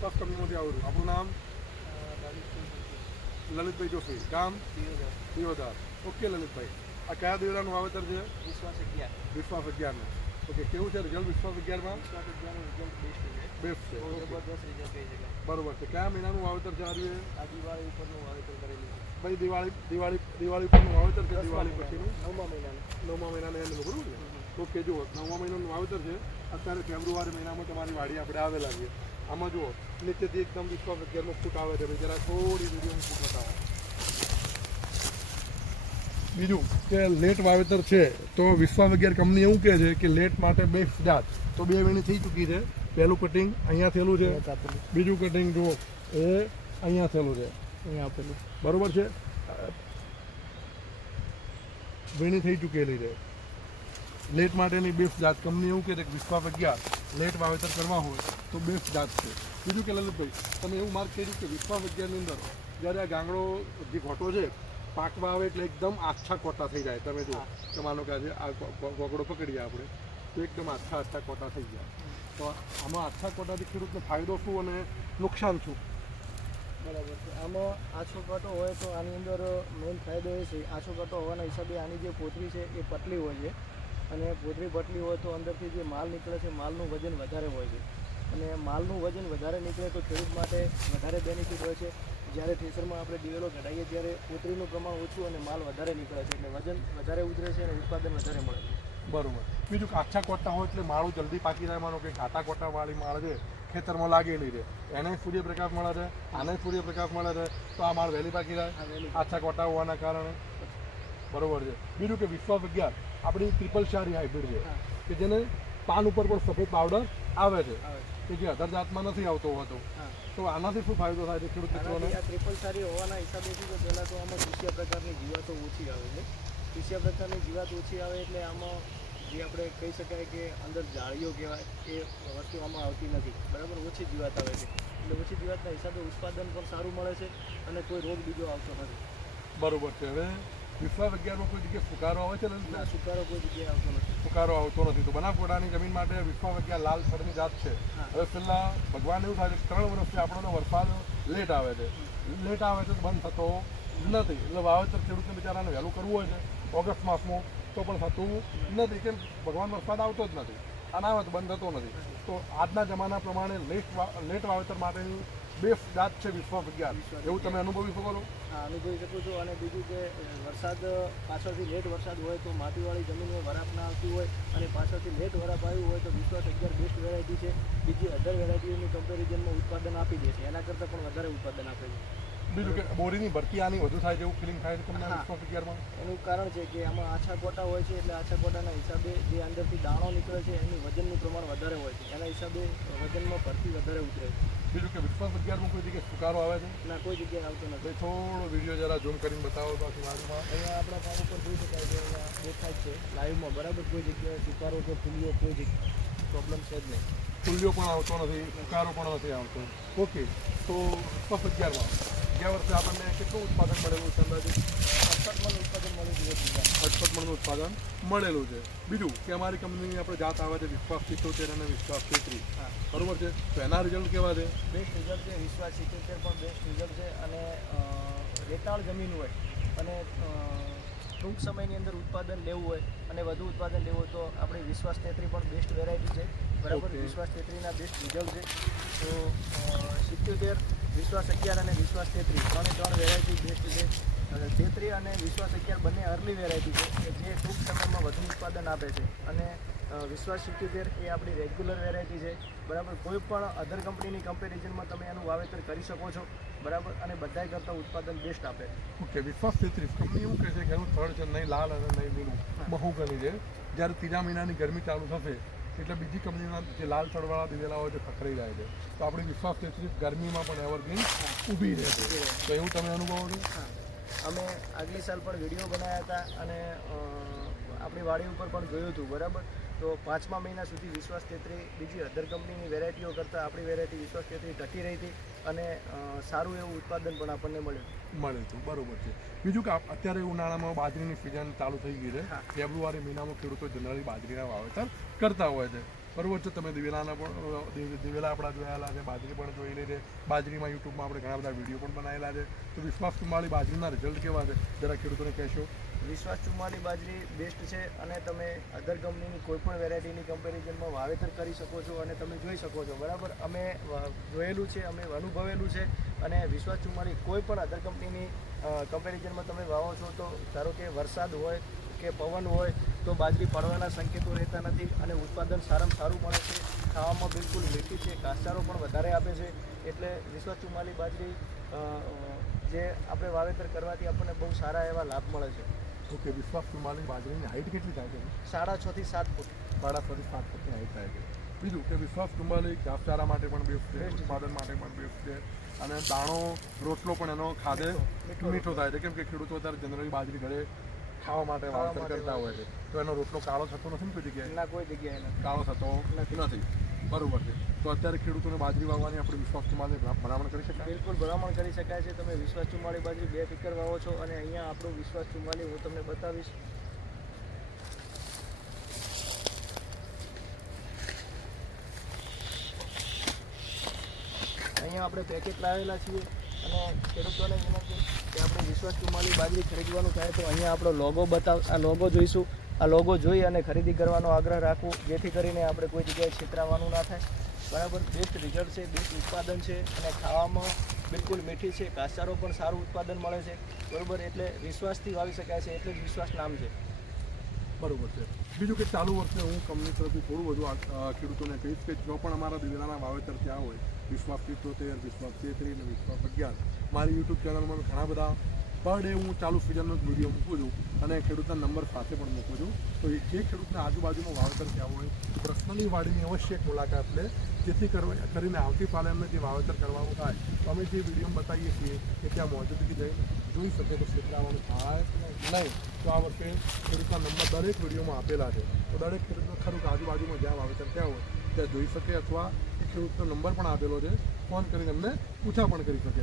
વિશ્વાસ કંપનીમાંથી આવું આપણું નામ? લલિતભાઈ જોશી. ગામ? દિયોદર. ઓકે લલિતભાઈ. આ કયા દિવડાનું વાવેતર છે? વિશ્વાસ અગિયાર. વિશ્વાસ અગિયારનું. ઓકે કેવું છે રિઝલ્ટ વિશ્વાસ અગિયારમાં? વિશ્વાસ અગિયારનું રિઝલ્ટ બેસ્ટ છે. બેસ્ટ છે. જબરદસ્ત રિઝલ્ટ કહી શકાય બરોબર છે. કયા મહિનાનું વાવેતર છે આ રહ્યું આ દિવાળી ઉપરનું વાવેતર કરેલું છે. ભાઈ દિવાળી દિવાળી દિવાળી ઉપરનું વાવેતર છે દિવાળી પછીનું? નવમા મહિનાનું. નવમા મહિનાના એન્ડનું બરોબર ને? ઓકે જુઓ. નવમા મહિનાનું વાવેતર છે. અત્યારે ફેબ્રુઆરી મહિનામાં તમારી વાડી આપણે આવેલા છીએ આમાં જુઓ નીચેથી એકદમ વિશ્વાસ અગિયારનો ફૂટ આવે છે. જરા થોડી વિડીયોનું ફૂટ બતાવો. બીજું કે લેટ વાવેતર છે તો વિશ્વાસ અગિયાર કંપની એવું કહે છે કે લેટ માટે બે જાત. તો બે વીણી થઈ ચૂકી છે. પહેલું કટિંગ અહીંયા થયેલું છે. બીજું કટિંગ જુઓ એ અહીંયા થયેલું છે. અહીંયા આપેલું. બરોબર છે? વીણી થઈ ચૂકેલી છે. લેટ માટેની બેસ્ટ જાત કંપની એવું કે વિશ્વાસ અગિયાર, લેટ વાવેતર કરવા હોય તો બેસ્ટ જાત છે. બીજું કે લલિતભાઈ, તમે એવું માર્ક કર્યું કે વિશ્વાસ અગિયારની અંદર જ્યારે આ ગાંગડો જે ઘોટો છે પાકવા આવે એટલે એકદમ આછા કોટા થઈ જાય. તમે જો કે માનો કે આજે આ ગોગડો પકડીએ આપણે, તો એકદમ આછા આછા કોટા થઈ જાય તો આમાં આછા કોટાથી ખેડૂતને ફાયદો શું અને નુકસાન શું? બરાબર છે. આમાં આછો કાંટો હોય તો આની અંદર મેઇન ફાયદો એ છે, આછો કાંટો હોવાના હિસાબે આની જે પોતરી છે એ પતલી હોય છે. અને પોતરી બટલી હોય તો અંદરથી જે માલ નીકળે છે માલનું વજન વધારે હોય છે. અને માલનું વજન વધારે નીકળે તો ખેડૂત માટે વધારે બેનિફિટ હોય છે. જ્યારે થ્રેસરમાં આપણે દિવેલો ઘટાડીએ ત્યારે કોતરીનું પ્રમાણ ઓછું અને માલ વધારે નીકળે છે એટલે વજન વધારે ઉતરે છે અને ઉત્પાદન વધારે મળે છે. બરોબર. બીજું કાચા કોટા હોય એટલે માળું જલ્દી પાકી જાય. માનો કે ઘાટા કોટાવાળી માળ છે ખેતરમાં લાગેલી રહે. એને સૂર્યપ્રકાશ મળે છે આને સૂર્યપ્રકાશ મળે છે તો આ માળ વહેલી પાકી જાય. આછા કોટા હોવાના કારણે. બરોબર છે. બીજું કે વિશ્વ અગિયાર આપણી ટ્રિપલ શારી હાઇબ્રિડ છે. કે જેને પાન ઉપર પણ સફેદ પાવડર આવે છે કે જે અધર જાતમાં નથી આવતો હોતો. તો આનાથી શું ફાયદો થાય છે ખેડૂત મિત્રોને? ટ્રિપલ સારી હોવાના હિસાબેથી તો પહેલાં તો આમાં કૃષિયા પ્રકારની જીવાતો ઓછી આવે છે. કૃષિયા પ્રકારની જીવાત ઓછી આવે એટલે આમાં જે આપણે કહી શકાય કે અંદર જાળીઓ કહેવાય એ વસ્તુ આમાં આવતી નથી. બરાબર? ઓછી જીવાત આવે છે. એટલે ઓછી જીવાતના હિસાબે ઉત્પાદન પણ સારું મળે છે અને કોઈ રોગ બીજો આવતો નથી. બરોબર છે. હવે વિશ્વાસ અગિયારમાં કોઈ જગ્યાએ ફુકારો આવે છે ને? સુકારો કોઈ જગ્યાએ આવતો નથી. ફુકારો આવતો નથી. તો બનાસકોટાની જમીન માટે વિશ્વાસ અગિયાર લાલ ફળની જાત છે. હવે છેલ્લા ભગવાન એવું થાય છે કે ત્રણ વર્ષથી આપણો વરસાદ લેટ આવે છે. લેટ આવે છે તો બંધ થતો નથી. એટલે વાવેતર ખેડૂતને બિચારાને વહેલું કરવું હોય છે ઓગસ્ટ માસમાં તો પણ થતું નથી. કેમ ભગવાન વરસાદ આવતો જ નથી. અને આવે બંધ થતો નથી. તો આજના જમાના પ્રમાણે લેટ લેટ વાવેતર માટેની બેસ્ટ જાત છે વિશ્વાસ અગિયાર. એવું તમે અનુભવી શકો છો? અનુભવી શકું છું અને બીજું કે વરસાદ પાછળથી લેટ વરસાદ હોય તો માટીવાળી જમીનમાં વરાપ ના આવતી હોય અને પાછળથી લેટ વરાપ આવ્યું હોય તો વિશ્વાસ અગિયાર બેસ્ટ વેરાયટી છે. બીજી અધર વેરાયટીઓની કમ્પેરિઝનમાં ઉત્પાદન આપી દે છે. એના કરતાં પણ વધારે ઉત્પાદન આપે છે. બીજું કે બોરીની ભરતી આની વધુ થાય તેવું ફિલિંગ થાય છે તમને આ હા. એનું કારણ છે કે આમાં આછા ગોટા હોય છે એટલે આછા ગોટાના હિસાબે જે અંદરથી દાણો નીકળે છે એનું વજનનું પ્રમાણ વધારે હોય છે. એના હિસાબે વજનમાં ભરતી વધારે ઉતરે છે. બીજું કે વિશ્વાસ અગિયારમાં કોઈ જગ્યાએ સુકારો આવે છે? ના કોઈ જગ્યાએ આવતો નથી. થોડો વીડિયો જરા ઝૂમ કરીને બતાવો બાકી બાજુમાં અહીંયા આપણા પાક ઉપર જોઈ શકાય છે દેખાય છે લાઈવમાં બરાબર કોઈ જગ્યાએ સુકારો કે ફૂલીઓ કોઈ જગ્યાએ પ્રોબ્લેમ છે જ નહીં. ફૂલ્યો પણ આવતો નથી ફુકારો પણ નથી આવતો. ઓકે તો વિશ્વાસ અગિયારમાં. ગયા વર્ષે આપણને કેટલું ઉત્પાદન મળેલું છે અંદાજે અડસઠ ઉત્પાદન મળેલું છે. અડસઠ મણનું ઉત્પાદન મળેલું છે. બીજું કે અમારી કંપનીની આપણે જાત આવે છે વિશ્વાસ સિત્તોતેર અને વિશ્વાસ તેત્રીસ. બરોબર છે? તો એના રિઝલ્ટ કેવા છે? બેસ્ટ રિઝલ્ટ છે વિશ્વાસ સિત્તોતેર પણ બેસ્ટ રિઝલ્ટ છે અને રેતાળ જમીન હોય અને ટૂંક સમયની અંદર ઉત્પાદન લેવું હોય અને વધુ ઉત્પાદન લેવું હોય તો આપણી વિશ્વાસ તેત્રી પણ બેસ્ટ વેરાયટી છે. બરાબર? વિશ્વાસ તેત્રીના બેસ્ટ રિઝલ્ટ છે. તો સિત્તોતેર વિશ્વાસ અગિયાર અને વિશ્વાસ તેત્રીસ. ત્રણે ત્રણ વેરાયટી બેસ્ટ છે. તેત્રી અને વિશ્વાસ અગિયાર બંને અર્લી વેરાયટી છે કે જે ટૂંક સમયમાં વધુ ઉત્પાદન આપે છે. અને વિશ્વાસ સિત્યોતેર એ આપણી રેગ્યુલર વેરાયટી છે. બરાબર કોઈ પણ અધર કંપનીની કમ્પેરિઝનમાં તમે એનું વાવેતર કરી શકો છો. બરાબર અને બધાય કરતાં ઉત્પાદન બેસ્ટ આપે. ઓકે વિશ્વાસ તેત્રીસ. કંપની એવું કહે છે કે એનું થર્ડ છે નહીં લાલ અને નહીં લીલું. મહુગની છે. જ્યારે ત્રીજા મહિનાની ગરમી ચાલુ થશે એટલે બીજી કંપનીના જે લાલ ચડવાળા દિવેલા હોય છે ખખરી જાય છે. તો આપણી વિશ્વાસ તેત્રીસ ગરમીમાં પણ એવરગ્રીન ઊભી રહે છે. તો એવું તમે અનુભવો છો? અમે આગલી સાલ પણ વીડિયો બનાવ્યા હતા અને આપણી વાડી ઉપર પણ જોયું હતું, બરાબર? તો પાંચમા મહિના સુધી વિશ્વાસ તેત્રી બીજી અધર કંપનીની વેરાયટીઓ કરતાં આપણી વેરાયટી વિશ્વાસ તેત્રી ટકી રહી હતી અને સારું એવું ઉત્પાદન પણ આપણને મળ્યું. મળે છે બરોબર છે. બીજું કે અત્યારે ઉનાળામાં બાજરીની સિઝન ચાલુ થઈ ગઈ છે. ફેબ્રુઆરી મહિનામાં ખેડૂતો જનરલી બાજરીના વાવેતર કરતા હોય છે. બરોબર છે તમે દિવેલાના પણ દિવેલા આપણા જોયેલા છે બાજરી પણ જોયેલી છે. બાજરીમાં યુટ્યુબમાં આપણે ઘણા બધા વીડિયો પણ બનાવેલા છે. તો વિશ્વાસ ચુમ્માળી બાજરીના રિઝલ્ટ કેવા છે? જરા ખેડૂતોને કહેશો. વિશ્વાસ ચુમ્માલી બાજરી બેસ્ટ છે અને તમે અધર કંપનીની કોઈ પણ વેરાયટીની કમ્પેરિઝનમાં વાવેતર કરી શકો છો અને તમે જોઈ શકો છો. બરાબર? અમે જોયેલું છે, અમે અનુભવેલું છે અને વિશ્વાસ ચુમ્માલી કોઈ પણ અધર કંપનીની કમ્પેરિઝનમાં તમે વાવો છો તો ધારો કે વરસાદ હોય કે પવન હોય તો બાજરી પડવાના સંકેતો રહેતા નથી અને ઉત્પાદન સારામાં સારું મળે છે, ખાવામાં બિલકુલ મીઠી છે, ઘાસચારો પણ વધારે આપે છે. એટલે વિશ્વાસ ચુમ્માલી બાજરી જે આપણે વાવેતર કરવાથી આપણને બહુ સારા એવા લાભ મળે છે. ઓકે વિશ્વાસ કુમારની બાજરીની હાઇટ કેટલી થાય છે? સાડા છ થી સાત ફૂટ. સાડા છથી સાત ફૂટની હાઇટ થાય છે. બીજું કે વિશ્વાસ કુમારી ઘાસચારા માટે પણ બેસ્ટ છે ઉત્પાદન માટે પણ બેસ્ટ છે. અને દાણો રોટલો પણ એનો ખાધે મીઠો. મીઠો થાય છે. કેમ કે ખેડૂતો અત્યારે જનરલી બાજરી ઘરે ખાવા માટે વાવેતર કરતા હોય છે. તો એનો રોટલો કાળો થતો નથી ને કોઈ જગ્યાએ? ના કોઈ જગ્યાએ કાળો થતો નથી. બરોબર છે. તો અત્યારે ખેડૂતોને બાજરી વાવવાની આપણે વિશ્વાસ ચુમ્માળી ભલામણ કરી શકાય? બિલકુલ ભલામણ કરી શકાય છે. તમે વિશ્વાસ ચુમાળી બાજરી બે ફિકર વાવો છો અને અહીંયા આપણું વિશ્વાસ ચુમાળી હું તમને બતાવીશ. અહીંયા આપણે પેકેટ લાવેલા છીએ અને ખેડૂતોને વિનંતી કે આપણે વિશ્વાસ ચુમાળી બાજરી ખરીદવાનું થાય તો અહીંયા આપણો લોગો બતાવ, આ લોગો જોઈશું. આ લોગો જોઈ અને ખરીદી કરવાનો આગ્રહ રાખવો, જેથી કરીને આપણે કોઈ જગ્યાએ છેતરાવાનું ના થાય. બરાબર? બેસ્ટ રિઝલ્ટ છે બેસ્ટ ઉત્પાદન છે અને ખાવામાં બિલકુલ મીઠી છે. ઘાસચારો પણ સારું ઉત્પાદન મળે છે. બરાબર? એટલે વિશ્વાસથી વાવી શકાય છે, એટલે જ વિશ્વાસ નામ છે. બરોબર છે. બીજું કે ચાલુ વર્ષે હું કંપની તરફથી થોડું વધુ ખેડૂતોને કહીશ કે જો પણ અમારા દિવેલાના વાવેતર ત્યાં હોય, વિશ્વાસ પિત્તોતેર વિશ્વાસ તેત્રીસ અને વિશ્વાસ અગિયાર, મારી યુટ્યુબ ચેનલમાં ઘણા બધા પર ડે હું ચાલુ સિઝનનો જ વીડિયો મૂકું છું અને ખેડૂતના નંબર સાથે પણ મૂકું છું. તો એ જે ખેડૂતને આજુબાજુનું વાવેતર થયા હોય, પ્રશ્નની વાડીની અવશ્ય મુલાકાત લે. જેથી કરીને આવતીકાલે અમને જે વાવેતર કરવાનું થાય, તો અમે જે વીડિયો બતાવીએ છીએ કે ત્યાં મોજૂદગી જઈને જોઈ શકે તો છેતરાવાનું થાય નહીં. તો આ વર્ષે ખેડૂતના નંબર દરેક વિડીયોમાં આપેલા છે. તો દરેક ખેડૂતને ખરું આજુબાજુમાં જ્યાં વાવેતર થયા હોય, ત્યાં જોઈ શકે અથવા એ ખેડૂતનો નંબર પણ આપેલો છે. ફોન કરીને અમને પૂછા પણ કરી શકે.